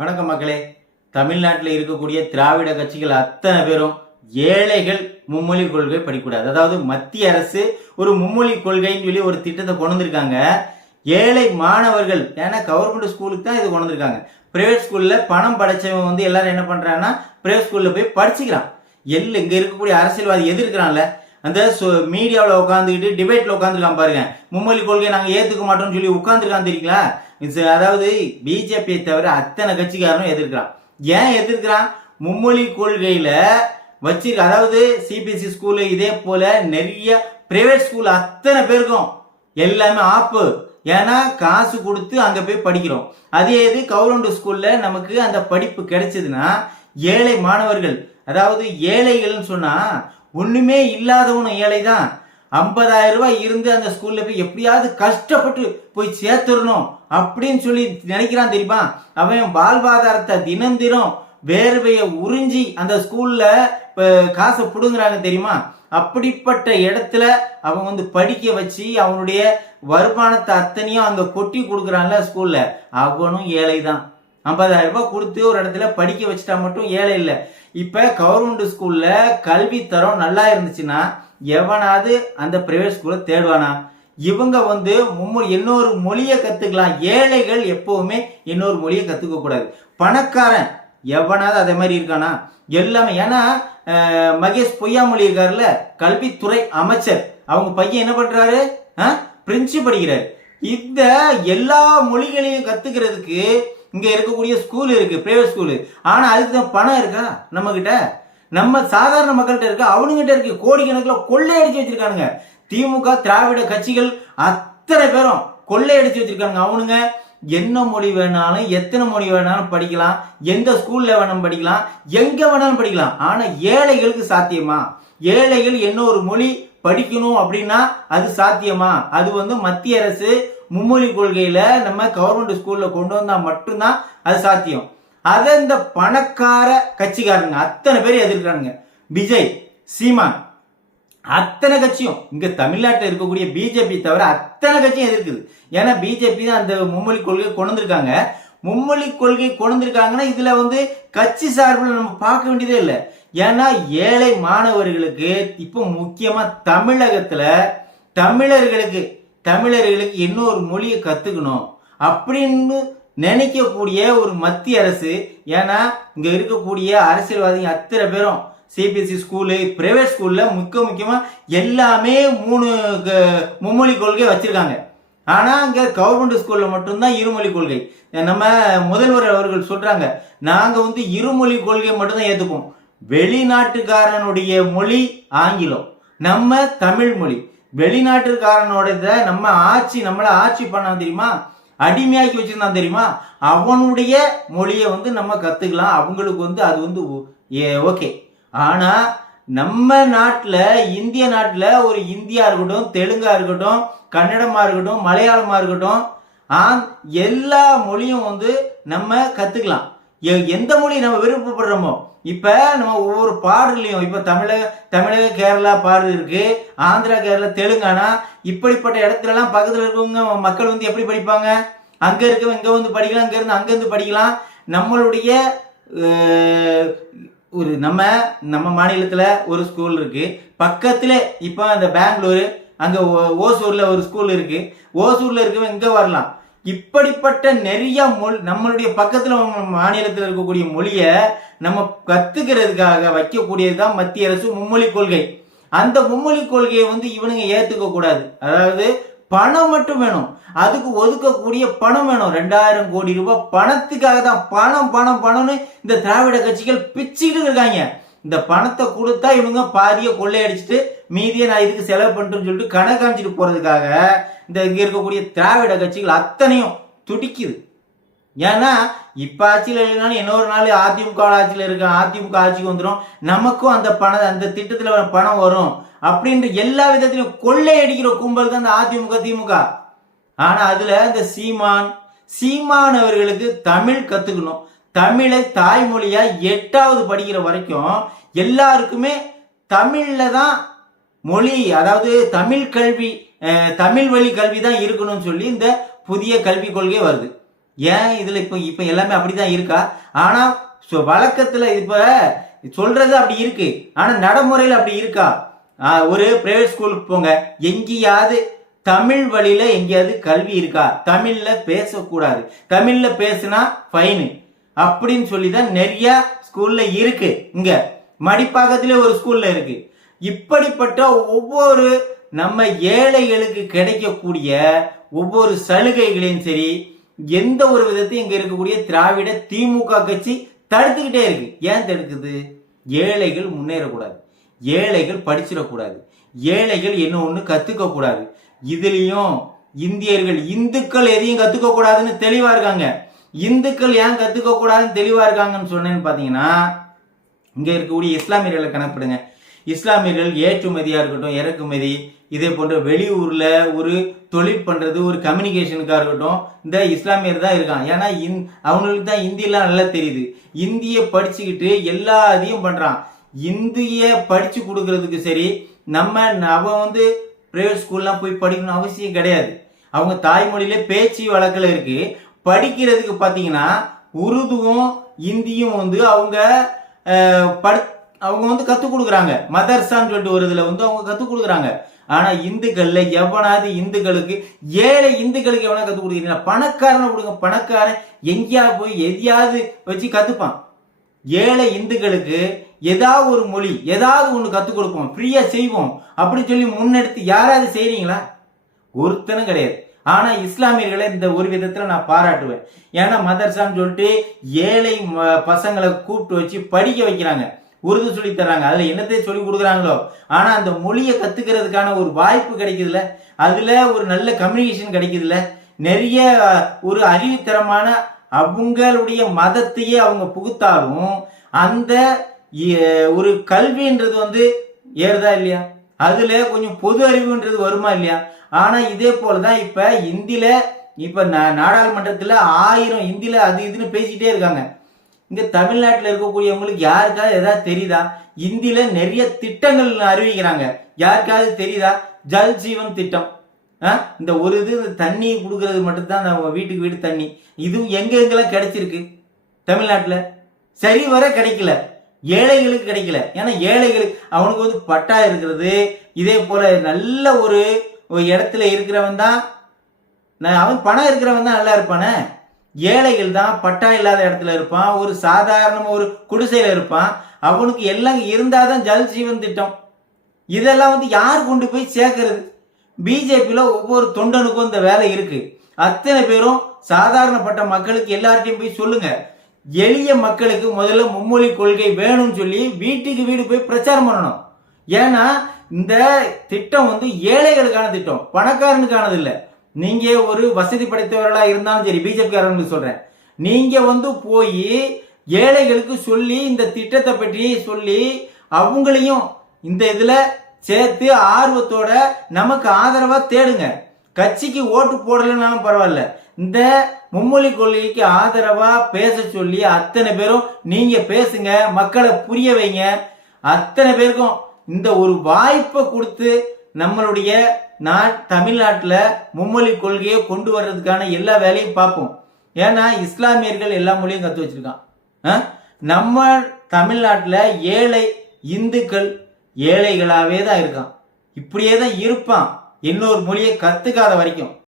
வணக்கம் மக்களே. தமிழ்நாட்டில் இருக்கக்கூடிய திராவிட கட்சிகள் அத்தனை பேரும் ஏழைகள் மும்மொழி கொள்கை படிக்கக்கூடாது அதாவது மத்திய அரசு ஒரு மும்மொழி கொள்கைன்னு சொல்லி ஒரு திட்டத்தை கொண்டு வந்திருக்காங்க. ஏழை மாணவர்கள் ஏன்னா கவர்மெண்ட் ஸ்கூலுக்கு தான் இது கொண்டு வந்திருக்காங்க. பிரைவேட் ஸ்கூல்ல பணம் படைச்சவன் வந்து எல்லாரும் என்ன பண்றாங்கன்னா பிரைவேட் ஸ்கூல்ல போய் படிச்சுக்கிறான். எல் இங்க இருக்கக்கூடிய அரசியல்வாதி எதிர்க்கிறான்ல அந்த மீடியாவில் உட்காந்துக்கிட்டு டிபேட்ல உட்காந்துருக்கான் பாருங்க. மும்மொழி கொள்கையை நாங்கள் ஏத்துக்க மாட்டோம்னு சொல்லி உட்காந்துருக்கான் தெரியுங்களா? அதாவது பிஜேபியை தவிர அத்தனை கட்சிக்காரனும் எதிர்க்கிறான். ஏன் எதிர்க்கிறான்? மும்மொழி கொள்கையில வச்சிருக்க அதாவது சிபிஎஸ்சி ஸ்கூலு இதே போல நிறைய பிரைவேட் ஸ்கூல் அத்தனை பேருக்கும் எல்லாமே ஆப்பு. ஏன்னா காசு கொடுத்து அங்க போய் படிக்கிறோம். அதே இது கவர்மெண்ட் ஸ்கூல்ல நமக்கு அந்த படிப்பு கிடைச்சதுன்னா ஏழை மாணவர்கள் அதாவது ஏழைகள்னு சொன்னா ஒண்ணுமே இல்லாதவனும் ஏழை தான் ஐம்பதாயிரம் ரூபாய் இருந்து அந்த ஸ்கூல்ல போய் எப்படியாவது கஷ்டப்பட்டு போய் சேர்த்துடணும் அப்படின்னு சொல்லி நினைக்கிறான் தெரியுமா? அவன் வாழ்வாதாரத்தை தினம் தினம் வேர்வையை உறிஞ்சி அந்த ஸ்கூல்ல காசை புடுங்குறாங்க தெரியுமா? அப்படிப்பட்ட இடத்துல அவன் வந்து படிக்க வச்சு அவனுடைய வருமானத்தை அத்தனையும் அங்க கொட்டி கொடுக்குறான்ல ஸ்கூல்ல அவனும் ஏழை தான் ஐம்பதாயிரம் ரூபாய் கொடுத்து ஒரு இடத்துல படிக்க வச்சுட்டா மட்டும் ஏழை இல்லை. இப்ப கவர்மெண்ட் ஸ்கூல்ல கல்வி தரம் நல்லா இருந்துச்சுன்னா எவனாவது அந்த பிரைவேட் ஸ்கூலை தேடுவானா? இவங்க வந்து மும்மொழி இன்னொரு மொழியை கத்துக்கலாம். ஏழைகள் எப்பவுமே இன்னொரு மொழியை கத்துக்க கூடாது. பணக்காரன் எவனாவது அதே மாதிரி இருக்கானா? எல்லாமே ஏன்னா மகேஷ் பொய்யாமொழி இருக்காருல்ல கல்வித்துறை அமைச்சர். அவங்க பையன் என்ன பண்றாரு? பிரிஞ்சு படிக்கிறார். இந்த எல்லா மொழிகளையும் கத்துக்கிறதுக்கு இங்க இருக்கக்கூடிய ஸ்கூல் இருக்கு பிரைவேட் ஸ்கூலு ஆனா அதுக்கு தான் பணம் இருக்கா? நம்ம கிட்ட நம்ம சாதாரண மக்கள்கிட்ட இருக்க அவனுங்கிட்ட இருக்க கோடிக்கணக்கில் கொள்ளையடிச்சு வச்சிருக்கானுங்க. திமுக திராவிட கட்சிகள் அத்தனை பேரும் கொள்ளையடிச்சு வச்சிருக்கானுங்க. அவனுங்க என்ன மொழி வேணாலும் எத்தனை மொழி வேணாலும் படிக்கலாம். எந்த ஸ்கூல்ல வேணாலும் படிக்கலாம். எங்க வேணாலும் படிக்கலாம். ஆனா ஏழைகளுக்கு சாத்தியமா? ஏழைகள் என்ன ஒரு மொழி படிக்கணும் அப்படின்னா அது சாத்தியமா? அது வந்து மத்திய அரசு மும்மொழி கொள்கையில நம்ம கவர்மெண்ட் ஸ்கூல்ல கொண்டு வந்தா மட்டும்தான் அது சாத்தியம். அதை இந்த பணக்கார கட்சிக்காரங்க அத்தனை பேர் எதிர்க்கிறானுங்க. விஜய் சீமான் அத்தனை கட்சியும் இங்க தமிழ்நாட்டில் இருக்கக்கூடிய பிஜேபி தவிர அத்தனை கட்சியும் எதிர்க்குது. ஏன்னா பிஜேபி தான் அந்த மும்மொழி கொள்கை கொண்டு மும்மொழி கொள்கை கொண்டிருக்காங்கன்னா இதுல வந்து கட்சி சார்பில் நம்ம பார்க்க வேண்டியதே இல்லை. ஏன்னா ஏழை மாணவர்களுக்கு இப்போ முக்கியமா தமிழகத்துல தமிழர்களுக்கு தமிழர்களுக்கு இன்னொரு மொழியை கத்துக்கணும் அப்படின்னு நினைக்கக்கூடிய ஒரு மத்திய அரசு ஏன்னா இங்க இருக்கக்கூடிய அரசியல்வாதிங்க அத்தனை பேரும் சிபிஎஸ்சி ஸ்கூலு பிரைவேட் ஸ்கூல்ல முக்கிய முக்கியமா எல்லாமே மூணு க- மும்மொழி கொள்கை வச்சிருக்காங்க. ஆனா அங்கே கவர்மெண்ட் ஸ்கூல்ல மட்டும்தான் இருமொழி கொள்கை. நம்ம முதல்வர் அவர்கள் சொல்றாங்க நாங்க வந்து இருமொழி கொள்கை மட்டும்தான் ஏற்றுப்போம் வெளிநாட்டுக்காரனுடைய மொழி ஆங்கிலம் நம்ம தமிழ் மொழி. வெளிநாட்டுக்காரனோட நம்ம ஆட்சி நம்மள ஆட்சி பண்ண தெரியுமா? அடிமையாக்கி வச்சிருந்தான் தெரியுமா? அவனுடைய மொழியை வந்து நம்ம கத்துக்கலாம். அவங்களுக்கு வந்து அது வந்து ஓகே. ஆனா நம்ம நாட்டில் இந்திய நாட்டில் ஒரு இந்தியா இருக்கட்டும் தெலுங்கா இருக்கட்டும் கன்னடமா இருக்கட்டும் மலையாளமா இருக்கட்டும் எல்லா மொழியும் வந்து நம்ம கத்துக்கலாம். எந்த மொழி நம்ம விருப்பப்படுறோமோ இப்ப நம்ம ஒவ்வொரு பாடல்லையும் இப்ப தமிழக தமிழக கேரளா பாடல் இருக்கு ஆந்திரா கேரளா தெலுங்கானா இப்படிப்பட்ட இடத்துல எல்லாம் பக்கத்துல இருக்கவங்க மக்கள் வந்து எப்படி படிப்பாங்க? அங்க இருக்கவங்க இங்க வந்து படிக்கலாம் அங்கேருந்து இருந்து அங்க இருந்து படிக்கலாம். நம்மளுடைய ஒரு நம்ம நம்ம மாநிலத்துல ஒரு ஸ்கூல் இருக்கு. பக்கத்துல இப்போ அந்த பெங்களூரு அங்க ஓ- ஓசூர்ல ஒரு ஸ்கூல் இருக்கு. ஓசூர்ல இருக்கவங்க இங்க வரலாம். இப்படிப்பட்ட நிறைய மொழி நம்மளுடைய பக்கத்தில் மாநிலத்தில் இருக்கக்கூடிய மொழியை நம்ம கத்துக்கிறதுக்காக வைக்கக்கூடியதுதான் மத்திய அரசு மும்மொழி கொள்கை. அந்த மும்மொழி கொள்கையை வந்து இவனுங்க ஏத்துக்க கூடாது. அதாவது பணம் மட்டும் வேணும். அதுக்கு ஒதுக்கக்கூடிய பணம் வேணும். ரெண்டாயிரம் கோடி ரூபாய் பணத்துக்காக தான். பணம் பணம் பணம்னு இந்த திராவிட கட்சிகள் பிச்சுக்கிட்டு இருக்காங்க. இந்த பணத்தை கொடுத்தா இவனுங்க பாதியை கொள்ளையடிச்சிட்டு மீதியை நான் இதுக்கு செலவு பண்ணுறேன்னு சொல்லிட்டு கணக்காமிச்சிட்டு போறதுக்காக இந்த இங்கே இருக்கக்கூடிய திராவிட கட்சிகள் அத்தனையும் துடிக்குது. ஏன்னா இப்ப ஆட்சியில் இல்லைனாலும் இன்னொரு நாள் அதிமுக ஆட்சியில் இருக்க அதிமுக ஆட்சிக்கு வந்துடும் நமக்கும் அந்த பணம் அந்த திட்டத்தில் பணம் வரும். அப்படின்ற எல்லா விதத்திலும் கொள்ளையடிக்கிற கும்பல் தான் இந்த அதிமுக திமுக. ஆனா அதுல இந்த சீமான் சீமான் அவர்களுக்கு தமிழ் கத்துக்கணும். தமிழை தாய்மொழியா எட்டாவது படிக்கிற வரைக்கும் எல்லாருக்குமே தமிழ்ல தான் மொழி அதாவது தமிழ் கல்வி தமிழ் வழி கல்வி தான் இருக்கணும்னு சொல்லி இந்த புதிய கல்விக் கொள்கை வருது. ஏன் இதுல இப்ப இப்ப எல்லாமே அப்படிதான் இருக்கா? ஆனா சொ- வழக்கத்துல இப்ப சொல்றது அப்படி இருக்கு. ஆனா நடைமுறையில அப்படி இருக்கா? ஒரு பிரைவேட் ஸ்கூலுக்கு போங்க. எங்கேயாவது தமிழ் வழியில எங்கேயாவது கல்வி இருக்கா? தமிழ்ல பேசக்கூடாது. தமிழ்ல பேசுனா ஃபைனு அப்படின்னு சொல்லி தான் நிறைய ஸ்கூல்ல இருக்கு. இங்க மடிப்பாக்கத்திலே ஒரு ஸ்கூல்ல இருக்கு. இப்படிப்பட்ட ஒவ்வொரு நம்ம ஏழைகளுக்கு கிடைக்கக்கூடிய ஒவ்வொரு சலுகைகளையும் சரி எந்த ஒரு விதத்தையும் இங்க இருக்கக்கூடிய திராவிட திமுக கட்சி தடுத்துக்கிட்டே இருக்கு. ஏன் தடுக்குது? ஏழைகள் முன்னேறக்கூடாது. ஏழைகள் படிச்சிடக்கூடாது. ஏழைகள் என்ன ஒண்ணு கத்துக்க கூடாது இதுலயும் இந்தியர்கள் இந்துக்கள் எதையும் கத்துக்க கூடாதுன்னு தெளிவா இருக்காங்க. இந்துக்கள் ஏன் கத்துக்க கூடாதுன்னு தெளிவா இருக்காங்கன்னு சொன்னேன்னு பாத்தீங்கன்னா இங்க இருக்கக்கூடிய இஸ்லாமியர்களை கணக்கிடுங்க. இஸ்லாமியர்கள் ஏற்றுமதியாக இருக்கட்டும் இறக்குமதி இதே போன்ற வெளியூரில் ஒரு தொழில் பண்ணுறது ஒரு கம்யூனிகேஷனுக்காக இருக்கட்டும் இந்த இஸ்லாமியர் தான் இருக்கான். ஏன்னா இந் அவங்களுக்கு தான் இந்தியெல்லாம் நல்லா தெரியுது. இந்தியை படிச்சுக்கிட்டு எல்லா இதையும் பண்ணுறான் இந்தியை படித்து கொடுக்கறதுக்கு சரி நம்ம அவன் வந்து பிரைவேட் ஸ்கூல்லாம் போய் படிக்கணும் அவசியம் கிடையாது. அவங்க தாய்மொழியில பேச்சு வழக்கில் இருக்கு. படிக்கிறதுக்கு பார்த்தீங்கன்னா உருதுவும் இந்தியும் வந்து அவங்க படு அவங்க வந்து கற்றுக் கொடுக்குறாங்க. மதர்சான்னு சொல்லிட்டு ஒரு இதில் வந்து அவங்க கற்றுக் கொடுக்குறாங்க. ஆனால் இந்துக்கள்ல எவனாவது இந்துக்களுக்கு ஏழை இந்துக்களுக்கு எவனா கற்றுக் கொடுக்குறீங்களா? பணக்காரனை கொடுங்க பணக்காரன் எங்கேயா போய் எதையாவது வச்சு கற்றுப்பான் ஏழை இந்துக்களுக்கு ஏதாவது ஒரு மொழி ஏதாவது ஒன்று கற்றுக் கொடுப்போம். ஃப்ரீயாக செய்வோம். அப்படின்னு சொல்லி முன்னெடுத்து யாராவது செய்றீங்களா? ஒருத்தனும் கிடையாது. ஆனா இஸ்லாமியர்களை இந்த ஒரு விதத்துல நான் பாராட்டுவேன். ஏன்னா மதர்சான்னு சொல்லிட்டு ஏழை பசங்களை கூப்பிட்டு வச்சு படிக்க வைக்கிறாங்க. உருது சொல்லி தர்றாங்க. அதுல என்னத்தை சொல்லி கொடுக்குறாங்களோ? ஆனா அந்த மொழியை கத்துக்கிறதுக்கான ஒரு வாய்ப்பு கிடைக்குதுல அதுல ஒரு நல்ல கம்யூனிகேஷன் கிடைக்குதுல நிறைய ஒரு அறிவுத்தரமான அவங்களுடைய மதத்தையே அவங்க புகுத்தாலும் அந்த ஒரு கல்வின்றது வந்து ஏறுதா இல்லையா? அதுல கொஞ்சம் பொது அறிவுன்றது வருமா இல்லையா? ஆனா இதே போலதான் இப்ப இந்தியில இப்ப இப்போ நாடாளுமன்றத்துல ஆயிரம் இந்தியில அது இதுன்னு பேசிக்கிட்டே இருக்காங்க. இங்க தமிழ்நாட்டில் இருக்கக்கூடியவங்களுக்கு யாருக்காவது ஏதாவது தெரியுதா? இந்தியில நிறைய திட்டங்கள் அறிவிக்கிறாங்க. யாருக்காவது தெரியுதா? ஜல் ஜீவன் திட்டம். ஆ? இந்த ஒரு இது இந்த தண்ணி கொடுக்கறது மட்டும்தான் நம்ம வீட்டுக்கு வீடு தண்ணி. இதுவும் எங்க எங்கெல்லாம் கிடைச்சிருக்கு? தமிழ்நாட்டில். சரி வர கிடைக்கல. ஏழைகளுக்கு கிடைக்கல. ஏன்னா ஏழைகளுக்கு அவனுக்கு வந்து பட்டா இருக்கிறது. இதே போல நல்ல ஒரு இடத்துல இருக்கிறவன் தான். நான் அவன் பணம் இருக்கிறவன் தான் நல்லா இருப்பானே? ஏழைகள் தான் பட்டா இல்லாத இடத்துல இருப்பான் ஒரு சாதாரண ஒரு குடிசையில இருப்பான் அவனுக்கு எல்லாம் இருந்தாதான் ஜல் ஜீவன் திட்டம். இதெல்லாம் வந்து யார் கொண்டு போய் சேர்க்கறது? பிஜேபியில ஒவ்வொரு தொண்டனுக்கும் இந்த வேலை இருக்கு. அத்தனை பேரும் சாதாரணப்பட்ட மக்களுக்கு எல்லார்ட்டையும் போய் சொல்லுங்க. எளிய மக்களுக்கு முதல்ல மும்மொழி கொள்கை வேணும்னு சொல்லி வீட்டுக்கு வீடு போய் பிரச்சாரம் பண்ணணும். ஏன்னா இந்த திட்டம் வந்து ஏழைகளுக்கான திட்டம் பணக்காரனுக்கானது இல்லை. நீங்க ஒரு வசதி படைத்தவர்களா இருந்தாலும் சரி பிஜேபி சொல்றேன். நீங்க வந்து போய் ஏழைகளுக்கு சொல்லி இந்த திட்டத்தை பற்றி சொல்லி அவங்களையும் இந்த இதுல சேர்த்து ஆர்வத்தோட நமக்கு ஆதரவா தேடுங்க. கட்சிக்கு ஓட்டு போடலைன்னாலும் பரவாயில்ல. இந்த மும்மொழி கொள்கைக்கு ஆதரவா பேச சொல்லி அத்தனை பேரும் நீங்க பேசுங்க மக்களை புரிய வைங்க. அத்தனை பேருக்கும் இந்த ஒரு வாய்ப்பை கொடுத்து நம்மளுடைய நான் தமிழ்நாட்டில் மும்மொழி கொள்கையை கொண்டு வர்றதுக்கான எல்லா வேலையும் பார்ப்போம். ஏன்னா இஸ்லாமியர்கள் எல்லா மொழியும் கற்று வச்சிருக்கான். ஆ? நம்ம தமிழ்நாட்டில் ஏழை இந்துக்கள் ஏழைகளாகவே தான் இருக்கான். இப்படியே தான் இருப்பான். இன்னொரு மொழியை கற்றுக்காத வரைக்கும்.